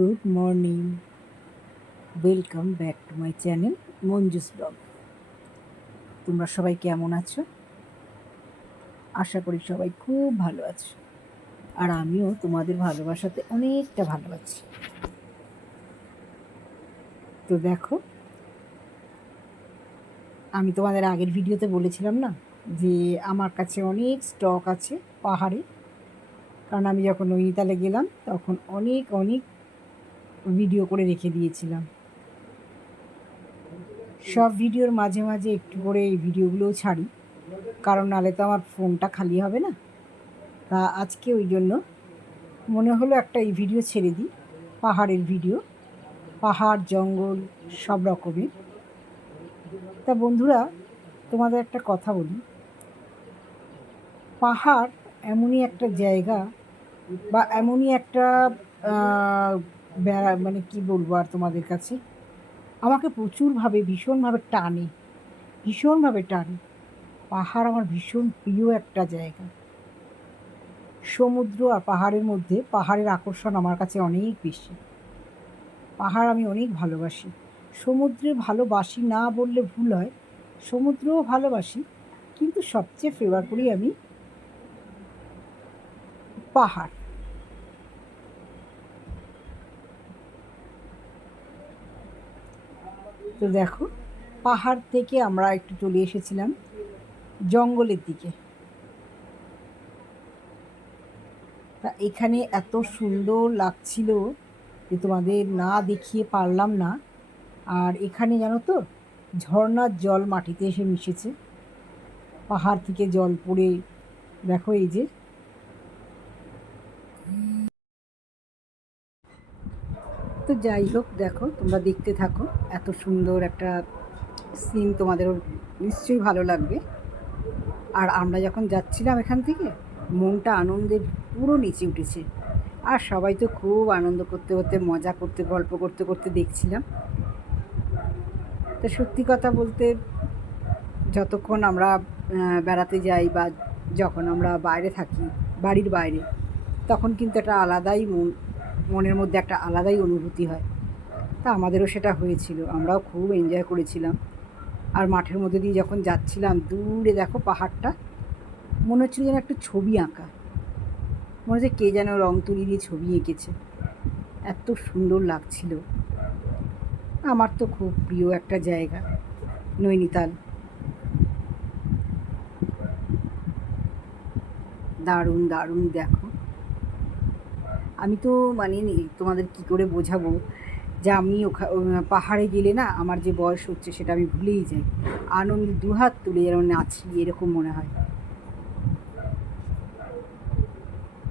Good morning. Welcome back to my channel Manju's vlog. তোমরা সবাই কেমন আছো? আশা করি সবাই খুব ভালো আছো। আর আমিও তোমাদের ভালোবাসাতে অনেকটা ভালো আছি। তো দেখো, আমি তোমাদের আগের ভিডিওতে বলেছিলাম না যে আমার কাছে অনেক স্টক আছে পাহাড়ে। কারণ আমি যখন নৈনিতালে গেলাম, তখন অনেক অনেক ভিডিও করে রেখে দিয়েছিলাম। সব ভিডিওর মাঝে মাঝে একটু করে এই ভিডিওগুলোও ছাড়ি। কারণ নালে তো আমার ফোনটা খালি হবে না। তা আজকে ওই জন্য মনে হলো একটা এই ভিডিও ছেড়ে দিই। পাহাড়ের ভিডিও পাহাড়, জঙ্গল, সব রকমের। তা বন্ধুরা, তোমাদের একটা কথা বলি। পাহাড় এমনই একটা জায়গা বা এমনই একটা বেড়া মানে কি বলব আর তোমাদের কাছে? আমাকে প্রচুরভাবে, ভীষণভাবে টানে। ভীষণভাবে টানে। পাহাড় আমার ভীষণ প্রিয় একটা জায়গা। সমুদ্র আর পাহাড়ের মধ্যে পাহাড়ের আকর্ষণ আমার কাছে অনেক বেশি। পাহাড় আমি অনেক ভালোবাসি। সমুদ্রে ভালোবাসি না বললে ভুল হয়। সমুদ্রও ভালোবাসি, কিন্তু সবচেয়ে ফেভার করি আমি পাহাড়। তো দেখো, পাহাড় থেকে আমরা একটু চলে এসেছিলাম জঙ্গলের দিকে। তা এখানে এত সুন্দর লাগছিল যে তোমাদের না দেখিয়ে পারলাম না। আর এখানে জানো তো, ঝর্ণার জল মাটিতে এসে মিশেছে। পাহাড় থেকে জল পড়ে, দেখো এই যে। তো যাই হোক, দেখো, তোমরা দেখতে থাকো। এত সুন্দর একটা সিন তোমাদেরও নিশ্চয়ই ভালো লাগবে। আর আমরা যখন যাচ্ছিলাম এখান থেকে, মনটা আনন্দের পুরো নিচে উঠেছে। আর সবাই তো খুব আনন্দ করতে করতে, মজা করতে, গল্প করতে করতে দেখছিলাম। তো সত্যি কথা বলতে, যতক্ষণ আমরা বেড়াতে যাই বা যখন আমরা বাইরে থাকি, বাড়ির বাইরে, তখন কিন্তু একটা আলাদাই মন মনের মধ্যে একটা আলাদাই অনুভূতি হয়। তা আমাদেরও সেটা হয়েছিল। আমরাও খুব এনজয় করেছিলাম। আর মাঠের মধ্যে দিয়ে যখন যাচ্ছিলাম, দূরে দেখো পাহাড়টা, মনে হচ্ছিল যেন একটা ছবি আঁকা। মনে হচ্ছে কে যেন রং তুলি দিয়ে ছবি এঁকেছে। এত সুন্দর লাগছিল। আমার তো খুব প্রিয় একটা জায়গা, নৈনিতাল। দারুণ দারুণ দেখো। আমি তো মানে তোমাদের কি করে বোঝাবো? যে আমি ওখা পাহাড়ে গেলে না আমার যে বয়স হচ্ছে সেটা আমি ভুলেই যাই। আনন্দে দুহাত তুলে যেন নাচি, এরকম মনে হয়।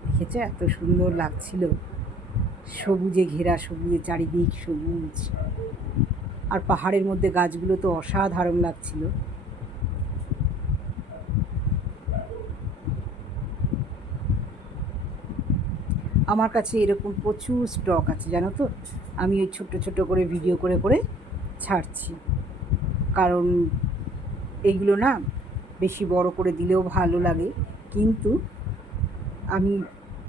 দেখেছ এত সুন্দর লাগছিল? সবুজে ঘেরা, সবুজে চারিদিক সবুজ। আর পাহাড়ের মধ্যে গাছগুলো তো অসাধারণ লাগছিল। আমার কাছে এরকম প্রচুর স্টক আছে, জানো তো? আমি ওই ছোট্ট ছোট্ট করে ভিডিও করে করে ছাড়ছি। কারণ এইগুলো না বেশি বড় করে দিলেও ভালো লাগে। কিন্তু আমি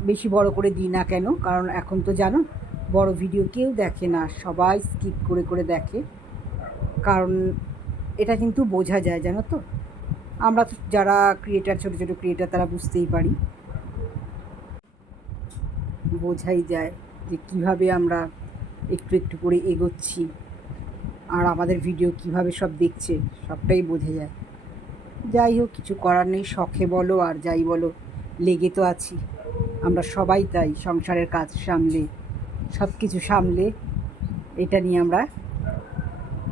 বেশি বড় করে দিই না কেন? কারণ এখন তো জানো, বড় ভিডিও কেউ দেখে না, সবাই স্কিপ করে করে দেখে। কারণ এটা কিন্তু বোঝা যায়, জানো তো? আমরা যারা ক্রিয়েটার ছোটো ছোটো ক্রিয়েটার তারা বুঝতেই পারি। বোঝাই যায় যে কীভাবে আমরা একটু একটু করে এগোচ্ছি আর আমাদের ভিডিও কীভাবে সব দেখছে, সবটাই বোঝা যায়। যাই হোক, কিছু করার নেই, শখে বলো আর যাই বলো, লেগে তো আছি। আমরা সবাই তাই সংসারের কাজ সামলে সব কিছু সামলে এটা নিয়ে আমরা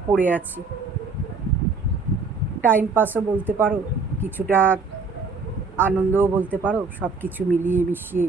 পড়ে আছি। টাইম পাসও বলতে পারো, কিছুটা আনন্দও বলতে পারো সব কিছু মিলিয়ে মিশিয়ে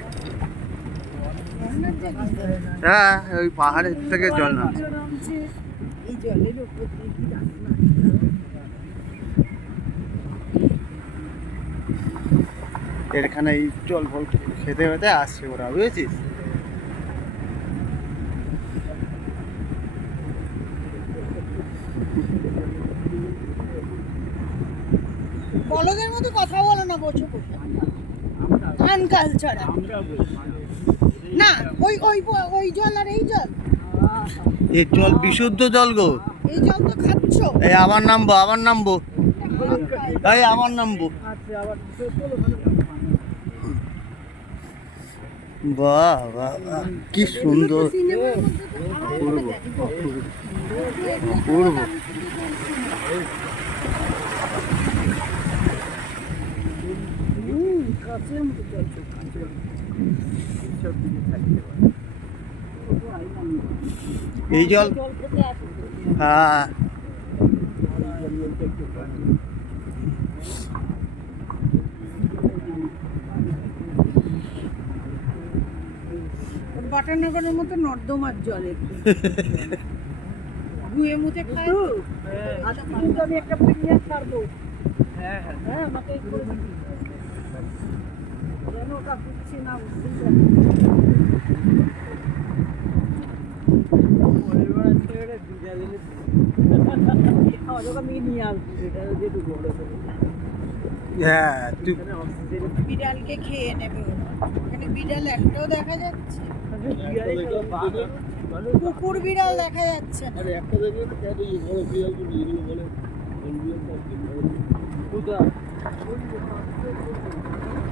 হ্যাঁ ওই পাহাড়ের থেকে জল এখানে এই জল ফল খেতে খেতে আসছে ওরা বুঝেছিস? বলদের মতো কথা বলো না বসে বসে। আনকালচারাল না ওই ওই ওই জল আর এই জল। এই জল বিশুদ্ধ জল গো। এই জল তো খাচ্ছ। এই আমার নামবো আমার নামবো এই আমার নামবো বাহ বাহ বাহ কি সুন্দর। সিনেমার মধ্যে তো এই জল? হ্যাঁ। বাটানগরের মতো নর্দমার জল একটু। ধুয়ে মুছে আচ্ছা কিন্তু আমি একটা প্রিমিয়ার ছাড়বো। হ্যাঁ হ্যাঁ। আমাকে হ্যাঁ বিড়ালকে খেয়ে নেবে বিড়াল একটাও দেখা যাচ্ছে কুকুর বিড়াল দেখা যাচ্ছে না।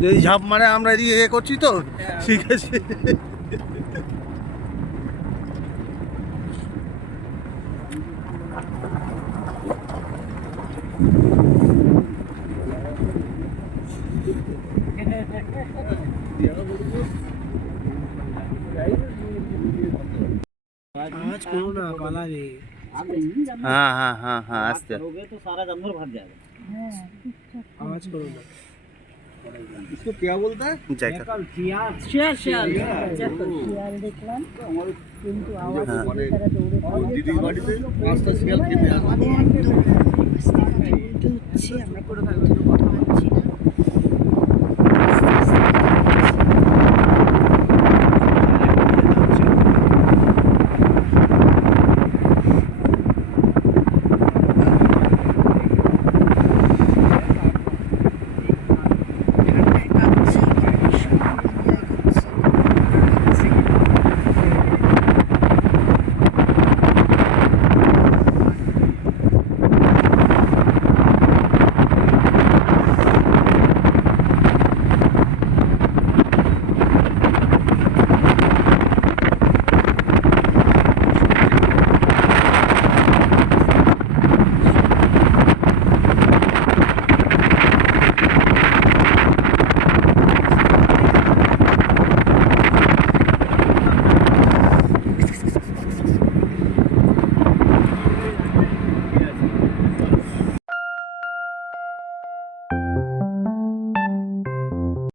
যদি ঝাঁপ মারে আমরা এদিকে এ করছি তো? ঠিক আছে। হ্যাঁ হ্যাঁ হ্যাঁ হ্যাঁ আস্তে। আওয়াজ করো না। इसको क्या बोलता है जैकल শিয়াল শিয়াল শিয়াল দেখলাম কিন্তু আওয়াজ হ্যাঁ। তারা দৌড়ে পালাবে। পাঁচটা শিয়াল খেতে আমাদের একদম রাস্তাঘাটে উল্টে হচ্ছে আমরা কোনো কথা পাচ্ছি না